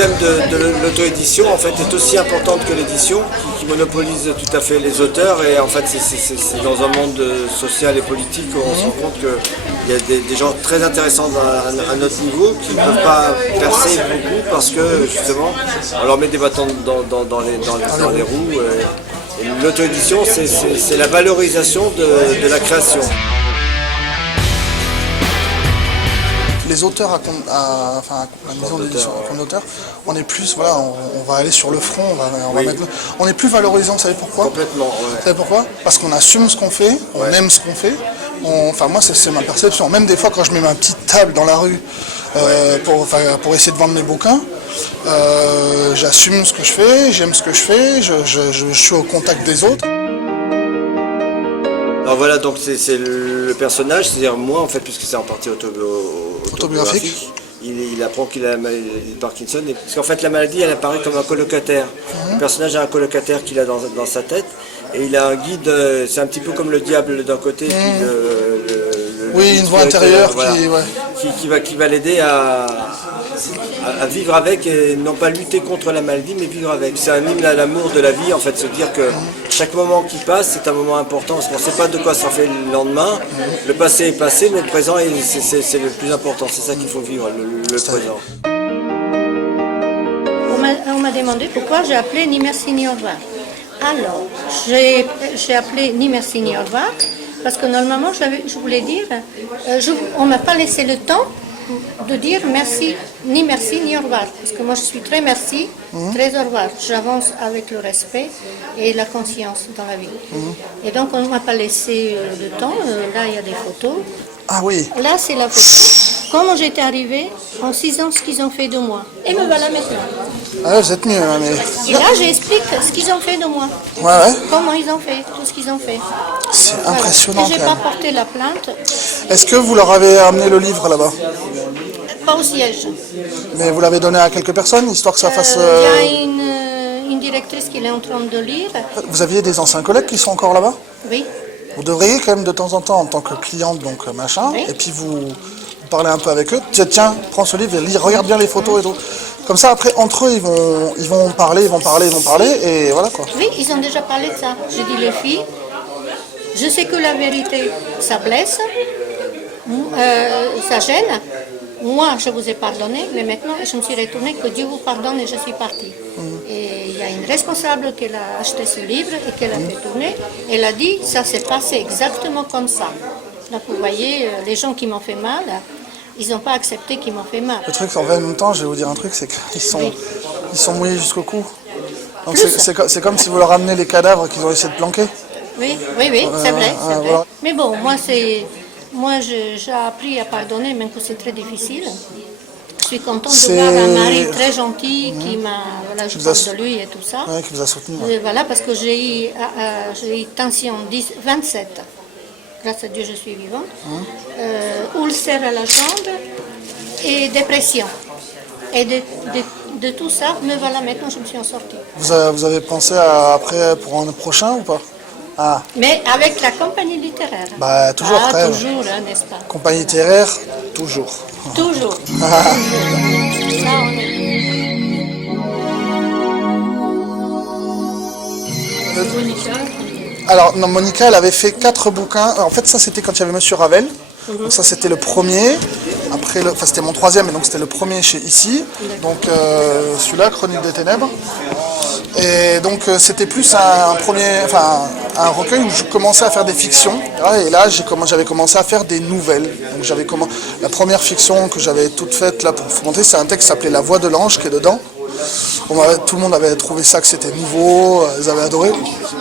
système de l'auto-édition en fait est aussi importante que l'édition, qui monopolise tout à fait les auteurs. Et en fait, c'est dans un monde social et politique où on se rend compte qu'il y a des gens très intéressants à notre niveau qui ne peuvent pas percer beaucoup parce que justement on leur met des bâtons dans les roues. Et l'auto-édition, c'est la valorisation de la création. Les auteurs à la maison d'édition d'auteur, on est plus, voilà, on va aller sur le front, on est plus valorisant, vous savez pourquoi? Complètement, ouais. Vous savez pourquoi? Parce qu'on assume ce qu'on fait, on aime ce qu'on fait. Moi, c'est ma perception. Même des fois, quand je mets ma petite table dans la rue pour essayer de vendre mes bouquins, j'assume ce que je fais, j'aime ce que je fais, je suis au contact des autres. Alors voilà, donc c'est le personnage, c'est-à-dire moi en fait, puisque c'est en partie autobiographique. Il apprend qu'il a la maladie de Parkinson, parce qu'en fait la maladie elle apparaît comme un colocataire. Le personnage a un colocataire qu'il a dans sa tête, et il a un guide, c'est un petit peu comme le diable d'un côté, une voix intérieure qui va l'aider à vivre avec, et non pas lutter contre la maladie, mais vivre avec. C'est un hymne à l'amour de la vie, en fait, se dire que chaque moment qui passe, c'est un moment important, parce qu'on ne sait pas de quoi sera fait le lendemain. Le passé est passé, mais le présent, c'est le plus important. C'est ça qu'il faut vivre, le présent. On m'a demandé pourquoi j'ai appelé Ni merci ni au revoir. Alors, j'ai appelé Ni merci ni au revoir, parce que normalement, je voulais dire, on ne m'a pas laissé le temps de dire merci ni au revoir. Parce que moi, je suis très merci, très au revoir. J'avance avec le respect et la conscience dans la vie. Et donc, on ne m'a pas laissé le temps. Là, il y a des photos. Ah oui. Là, c'est la photo. Comment j'étais arrivée en 6 ans, ce qu'ils ont fait de moi. Et me voilà maintenant. Ah, vous êtes mieux, hein, mais... Et là, j'explique ce qu'ils ont fait de moi. Ouais. Comment ils ont fait, tout ce qu'ils ont fait. C'est impressionnant. Et je n'ai pas porté la plainte. Est-ce que vous leur avez amené le livre là-bas? Pas au siège. Mais vous l'avez donné à quelques personnes, histoire que ça fasse... Il y a une directrice qui est en train de lire. Vous aviez des anciens collègues qui sont encore là-bas? Oui. Vous devriez quand même de temps en temps, en tant que cliente, donc machin, oui. Et puis vous parlez un peu avec eux. Tiens, prends ce livre et regarde bien les photos et tout. Comme ça, après, entre eux, ils vont parler, et voilà quoi. Oui, ils ont déjà parlé de ça. J'ai dit, les filles, je sais que la vérité, ça blesse, ça gêne. Moi, je vous ai pardonné, mais maintenant, je me suis retournée, que Dieu vous pardonne, et je suis partie. Et il y a une responsable qui a acheté ce livre et qui l'a fait tourner. Elle a dit, ça s'est passé exactement comme ça. Donc, vous voyez, les gens qui m'ont fait mal, ils n'ont pas accepté qu'ils m'ont fait mal. Le truc, en même temps, je vais vous dire un truc, c'est qu'ils sont mouillés jusqu'au cou. Donc c'est comme si vous leur amenez les cadavres qu'ils ont essayé de planquer. Oui, c'est vrai. Voilà. Mais bon, moi j'ai appris à pardonner, même que c'est très difficile. Je suis contente de voir un mari très gentil qui m'a, je parle de lui et tout ça. Oui, qui vous a soutenu. Voilà, parce que j'ai eu tension 27. Grâce à Dieu, je suis vivante. Ulcère à la jambe et dépression. Et de tout ça, me voilà maintenant, je me suis en sortie. Vous avez pensé après pour un prochain ou pas? Ah. Mais avec la compagnie littéraire. Bah, toujours, toujours, hein, n'est-ce pas? Compagnie littéraire, toujours. Toujours. Ça, on est... Alors, non, Monica, elle avait fait 4 bouquins. En fait, ça, c'était quand il y avait Monsieur Ravel. Donc ça, c'était le premier. Après, c'était mon 3e, et donc c'était le premier chez Ici. Donc, celui-là, Chronique des Ténèbres. Et donc, c'était plus un recueil où je commençais à faire des fictions. Et là, j'avais commencé à faire des nouvelles. Donc, la première fiction que j'avais toute faite là pour vous montrer, c'est un texte qui s'appelait La Voix de l'Ange qui est dedans. Tout le monde avait trouvé ça que c'était nouveau, ils avaient adoré.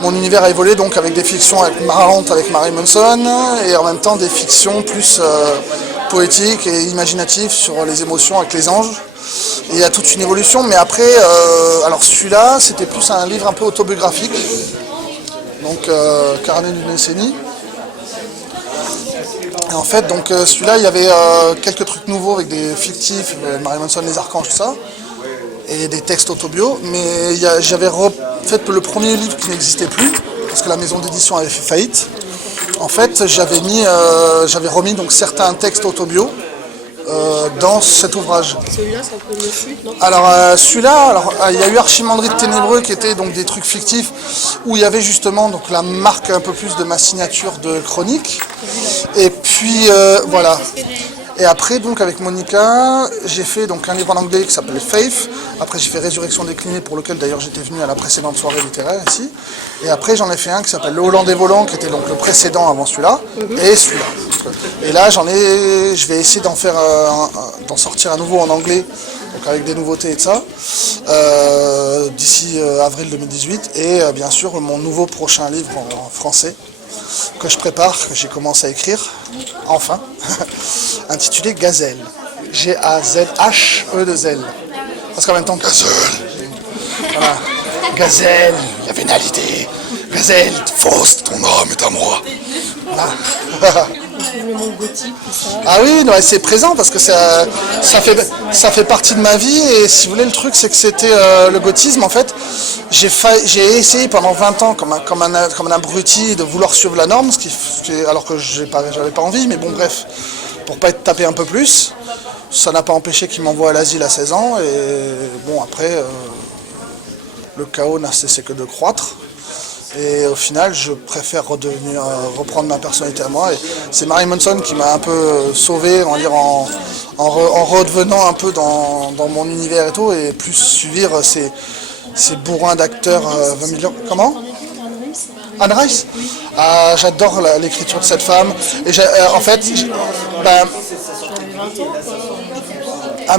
Mon univers a évolué donc avec des fictions marrantes avec Marie Manson et en même temps des fictions plus poétiques et imaginatives sur les émotions avec les anges. Et il y a toute une évolution, mais après, alors celui-là, c'était plus un livre un peu autobiographique, donc Carnet d'une décennie. Et en fait, donc celui-là, il y avait quelques trucs nouveaux avec des fictifs, Marie Manson, les archanges, tout ça. Et des textes autobio, mais j'avais fait le premier livre qui n'existait plus, parce que la maison d'édition avait fait faillite. En fait, j'avais remis donc certains textes autobio dans cet ouvrage. Celui-là, c'est un peu le chute, non? Alors celui-là, il y a eu Archimandrite Ténébreux qui était donc des trucs fictifs où il y avait justement donc la marque un peu plus de ma signature de chronique. Et puis voilà. Et après donc avec Monica, j'ai fait donc un livre en anglais qui s'appelle Faith. Après j'ai fait Résurrection déclinée pour lequel d'ailleurs j'étais venu à la précédente soirée littéraire ici. Et après j'en ai fait un qui s'appelle Le Hollandais volant qui était donc le précédent avant celui-là et celui-là. Et là je vais essayer d'en sortir à nouveau en anglais. Donc avec des nouveautés et de ça, d'ici avril 2018, et bien sûr mon nouveau prochain livre en français, que je prépare, que j'ai commencé à écrire, enfin, intitulé Gazelle, G-A-Z-H-E-2-L, parce qu'en même temps, Gazelle, voilà. Gazelle, la vénalité, Gazelle, fausse, ton âme est à moi. Voilà. Le monde gothique, tout ça. Ah oui, non, c'est présent parce que ça fait partie de ma vie, et si vous voulez le truc c'est que c'était le gothisme en fait. J'ai essayé pendant 20 ans comme un abruti de vouloir suivre la norme, alors que j'avais pas envie, mais bon bref, pour pas être tapé un peu plus, ça n'a pas empêché qu'il m'envoie à l'asile à 16 ans, et bon après le chaos n'a cessé que de croître. Et au final, je préfère reprendre ma personnalité à moi. Et c'est Marilyn Manson qui m'a un peu sauvé, on va dire, en redevenant un peu dans mon univers et tout, et plus suivre ces bourrins d'acteurs 20 millions. Comment? Anne Rice. Ah, j'adore l'écriture de cette femme. Et en fait,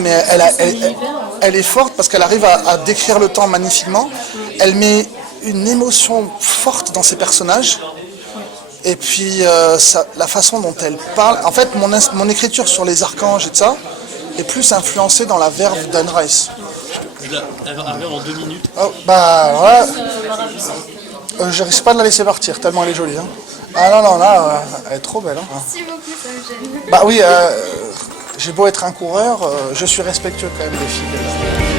mais elle est forte parce qu'elle arrive à décrire le temps magnifiquement. Elle met une émotion forte dans ses personnages, et puis la façon dont elle parle, en fait mon écriture sur les archanges et tout ça est plus influencée dans la verve d'Anne Rice. Elle arrive en 2 minutes. Oh, bah ouais. Je risque pas de la laisser partir tellement elle est jolie, hein. Ah non là elle est trop belle, hein. Merci beaucoup, ça me gêne. Bah oui, j'ai beau être un coureur, je suis respectueux quand même des filles.